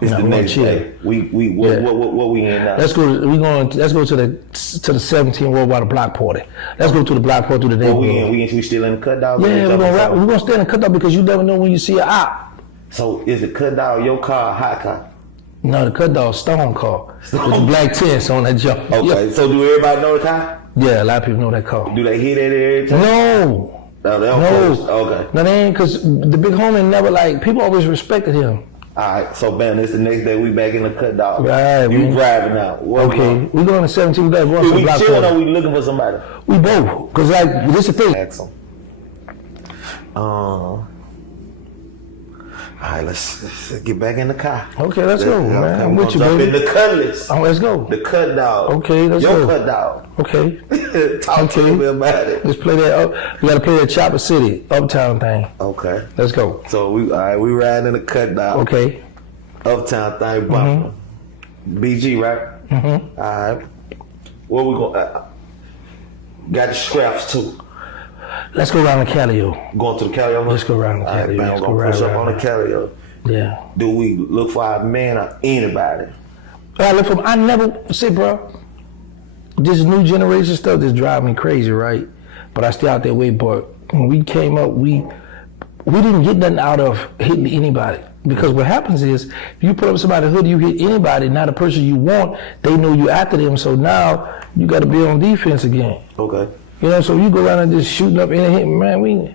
It's the next day. What we in now? Let's go to the 17 World Water Block Party. Let's go to the block party to the neighborhood. We still in the cut dog? Yeah, we're gonna stay in the cut dog because you never know when you see an op. So is the cut dog your car or hot car? No, the cut dog stone car. With the black tents on that jump. Okay, yeah. So do everybody know the car? Yeah, a lot of people know that car. Do they hear that every time? No. No. Okay. No, they ain't, because the big homie never people always respected him. Alright, so bam, it's the next day, we back in the cut dog. Right. You driving now. Okay, we going to 17 days. We chilling or we looking for somebody? We both, because this is the thing. Excellent. Alright, let's get back in the car. Okay, let's go, man. I'm with you, baby. baby. In the cutlass. Oh, let's go. The cut dog. Okay, let's go. Your cut dog. Okay. Talk to me about it. Let's play that. We gotta play that Chopper City Uptown thing. Okay. Let's go. So we riding in the cut dog. Okay. Uptown thing, bumper. BG, right? Mm-hmm. All right. Where we going? Got the scraps too. Let's go around the Calio. Going to the Calio? Let's go around the Calio. Let's go push up on the Calio. Yeah. Do we look for our man or anybody? I never see, bro. This new generation stuff just drive me crazy, right? But I stay out there way. But when we came up, we didn't get nothing out of hitting anybody. Because what happens is, if you put up somebody's hood, you hit anybody, not a person you want, they know you after them. So now you got to be on defense again. Okay. You know, so you go around and just shooting up and hitting, man, we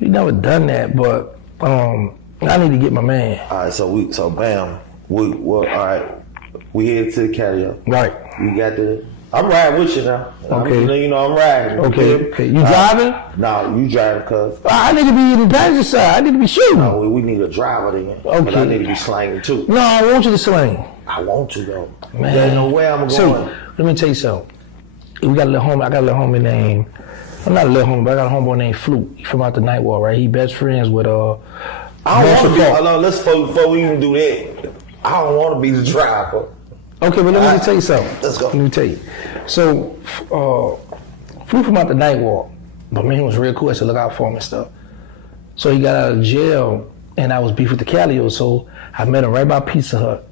never done that, but I need to get my man. All right, so bam, all right, we head to the Calio. Right. We got I'm riding with you now. Okay. You know I'm riding. Okay. You driving? No, you driving, cuz. I need to be in the passenger side. I need to be shooting. No, we need a driver then. Okay. But I need to be slanging too. No, I want you to slang. I want to though. Man. There's no way I'm going. So, let me tell you something. I got a little homie named, I'm not a little homie, but I got a homeboy named Fluke. He from out the Night Walk, right? He best friends with I don't want to be, hold on, before we even do that, I don't want to be the driver. Okay, but let me tell you something. Let's go. Let me tell you. So, Fluke from out the Night Walk, but man, he was real cool. I said, look out for him and stuff. So he got out of jail, and I was beef with the Calio, so I met him right by Pizza Hut.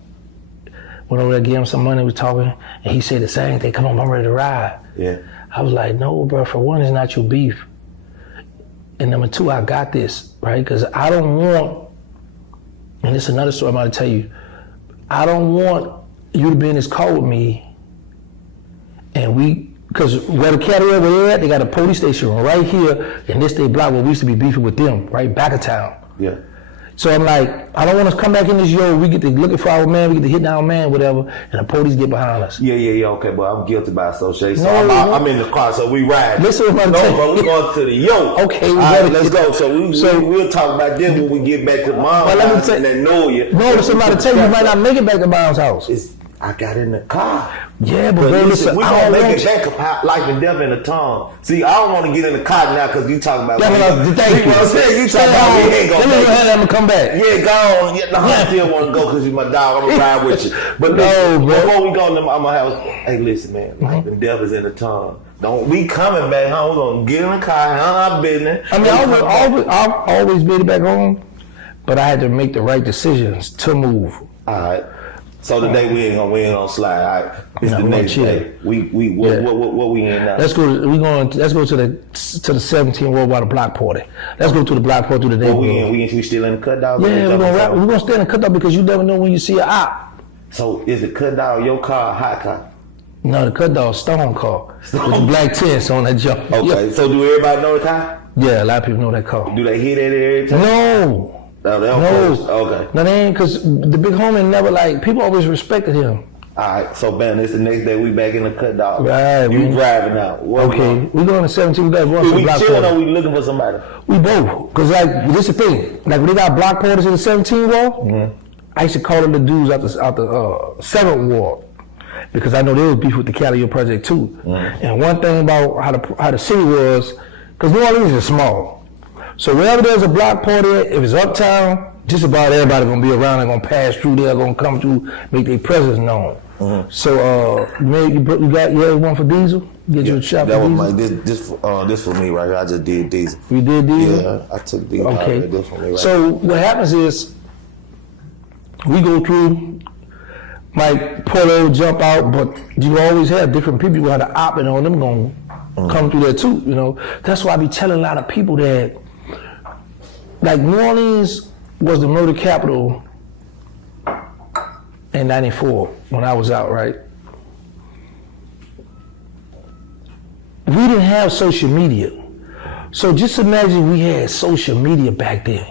Went over there, gave him some money, was talking, and he said the same thing, come on, I'm ready to ride. Yeah. I was like, no, bro, for one, it's not your beef. And number two, I got this, right? Because I don't want, and this is another story I'm about to tell you, I don't want you to be in this car with me, and because where the cattle were at, they got a police station right here in this day block where we used to be beefing with them, right back of town. Yeah. So I'm like, I don't want us to come back in this we get to looking for our man, we get to hit our man, whatever, and the police get behind us. Yeah, okay, but I'm guilty by association. So I'm in the car, so we ride. Listen to what I'm saying. Bro, we going to the yoke. Okay, all right, let's go. So we'll talk about this when we get back to mom's house and then know you. No, somebody tell you might not make it back to mom's house. I got in the car. Yeah, but listen, we gonna make it back about life and death in the tongue. See, I don't want to get in the car now because you talking about. Thank you. I'm saying you talking about we ain't gonna make it. Let me come back. Yeah, go on. No, I still want to go because you my dog. I'm gonna ride with you. But no, bro. Before we go to my house, hey, listen, man. Life and death is in the tongue. Don't we coming back home? We're gonna get in the car, handle our business. I mean, I've always made it back home, but I had to make the right decisions to move. All right. So today we ain't gonna slide. All right. It's the next day. What we in now? Let's go to the 17 World Water Block Party. Let's go to the block party to the neighborhood. We still in the cut dog? Yeah, we're gonna stay in the cut dog because you never know when you see an op. So is the cut dog your car or hot car? No, the cut dog stone car with the black tents on that jump. Okay, so do everybody know the car? Yeah, a lot of people know that car. Do they hear that every time? No. No, they don't. Okay. No, they ain't, because the big homie never people always respected him. All right, so bam, it's the next day, we back in the cut dog. Right. You driving now. Okay, we going to 17 days. We chilling or we looking for somebody? We both, because this is the thing. Like when they got block parties in the 17 ward, I used to call them the dudes out the 7th ward. Because I know they was beef with the Calio project too. And one thing about how the city was, because New Orleans is small. So wherever there's a block party, if it's uptown, just about everybody gonna be around. They're gonna pass through there, gonna come through, make their presence known. So you got one for Diesel? Get you a shot for Diesel? This for me right here. I just did Diesel. You did Diesel? Yeah, I took Diesel. Okay. This for me right so what happens is, We go through, might pull over, jump out, but you always have different people. You got to opt in on them going to come through there too, you know. That's why I be telling a lot of people that, like, New Orleans was the murder capital in '94 when I was out, right? We didn't have social media. So just imagine we had social media back then.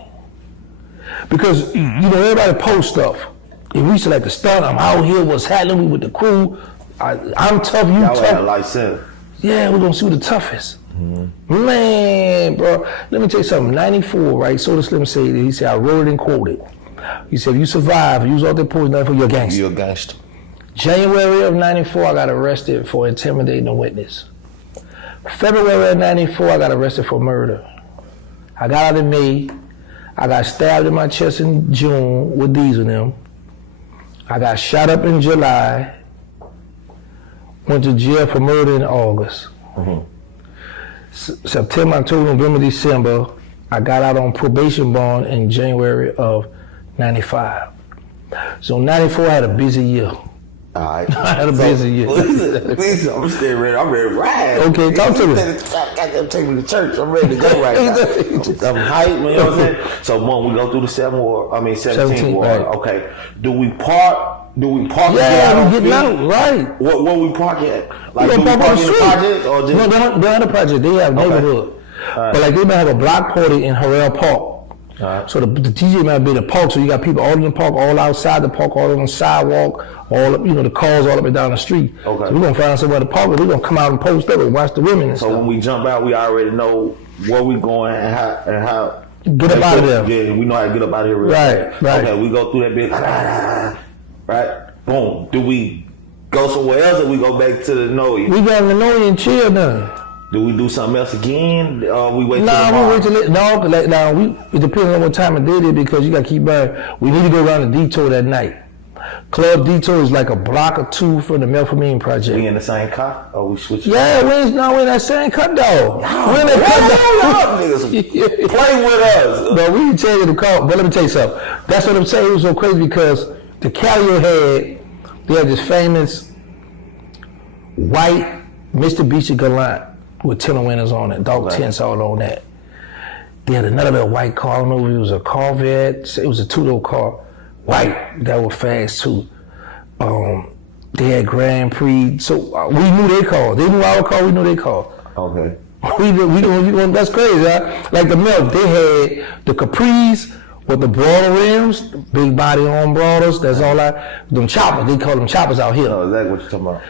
Because, you know, everybody post stuff. And we used to like to start, I'm out here, what's happening, we with the crew. I'm tough, you Y'all tough. had a life sentence. Yeah, we're gonna see who the toughest. Man, bro, let me tell you something. '94, right? Soda Slim said, he said, I wrote it and quoted. He said, if you survive, you was out there pulling '94, you're a gangster. You're a gangster. January of '94, I got arrested for intimidating a witness. February of '94, I got arrested for murder. I got out in May. I got stabbed in my chest in June with these of them. I got shot up in July. Went to jail for murder in August. September, October, November, December. I got out on probation bond in January of '95. So '94, I had a busy year. All right. I had a busy year. Listen, I'm still ready. I'm ready to ride. Okay, talk to me. Goddamn, take me to church. I'm ready to go right now. I'm hyped, man. You know what I'm saying? So, one, we go through the 17 war. Right. Okay. Do we park? Yeah, we getting out, right. Where we park at? Like, We do we park on park the in the street. project or just? No, they're the project. They have neighborhood. Right. But like they might have a block party in Harrell Park. Right. So the DJ might be in the park, so you got people all in the park, all outside the park, all on the sidewalk, all up, you know, the cars all up and down the street. Okay. So we're gonna find somewhere to park, and we're gonna come out and post up and watch the women and So stuff. when we jump out, we already know where we going and how. Get up out of there. Yeah, we know how to get up out of here. Right. Okay, we go through that bit. Right. Boom. Do we go somewhere else or we go back to the Noe? We got the Noe and chill now. Do we do something else again? We wait till Nah, tomorrow? we wait till it depends on what time of day it is because you gotta keep burning. We need to go around the Detour that night. Club Detour is like a block or two from the Melphamine Project. We in the same car or we switch? Yeah, we're in that same cut dog. We're in that cut dog. Niggas play with us. But we can tell you the call. But let me tell you something. That's what I'm saying. It was so crazy because the Calio they had this famous white Mitsubishi Galant with tenor winners on it, dog tints all on that. They had another little white car. I don't know if it was a Corvette. It was a two-door car, white, that was fast too. They had Grand Prix. So we knew their car. They knew our car. We knew their car. Okay. That's crazy, huh? Like the Milk, they had the Capris with the broader rims, big body on broaders. That's all them choppers. They call them choppers out here. Oh, exactly what you're talking about.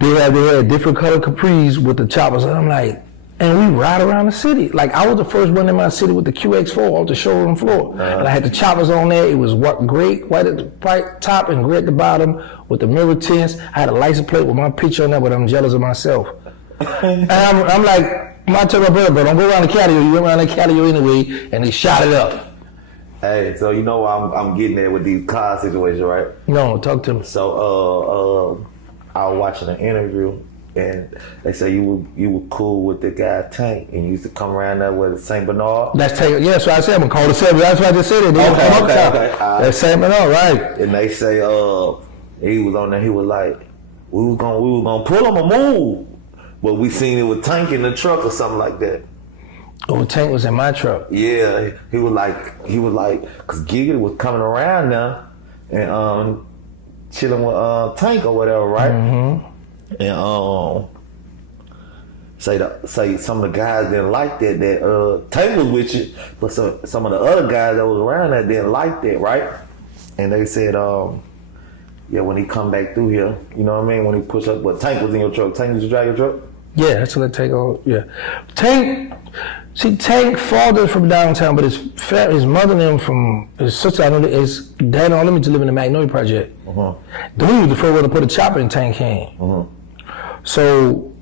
They had different color Capris with the choppers, and I'm like, and we ride around the city. Like I was the first one in my city with the QX4 off the showroom floor, and I had the choppers on there. It was great, white at the top and gray at the bottom with the mirror tints. I had a license plate with my picture on there, but I'm jealous of myself. And I'm like, I tell my brother, bro, don't go around the Calio. You went around the Calio anyway, and they shot it up. Hey, so you know I'm getting there with these car situations, right? No, talk to me. So I was watching an interview and they say you were cool with the guy Tank and you used to come around there with St. Bernard. That's Tank. Yeah, so I said I'm gonna call the seven. That's why I just said it. Okay. That's St. Bernard, right? And they say he was on there. He was like, we was gonna pull him a move, but we seen it with Tank in the truck or something like that. Oh, Tank was in my truck. Yeah, he was like, cause Giggity was coming around now and chilling with Tank or whatever, right? Mm-hmm. And say some of the guys didn't like that Tank was with you, but some of the other guys that was around that didn't like that, right? And they said, yeah, when he come back through here, you know what I mean? When he push up, but Tank was in your truck. Tank used to drive your truck? Yeah, that's what I take on. Yeah, Tank father from downtown, but his mother and him from his sister. I know that his dad and all them to live in the Magnolia Project. Then he was the first one to put a chopper in Tank hand. So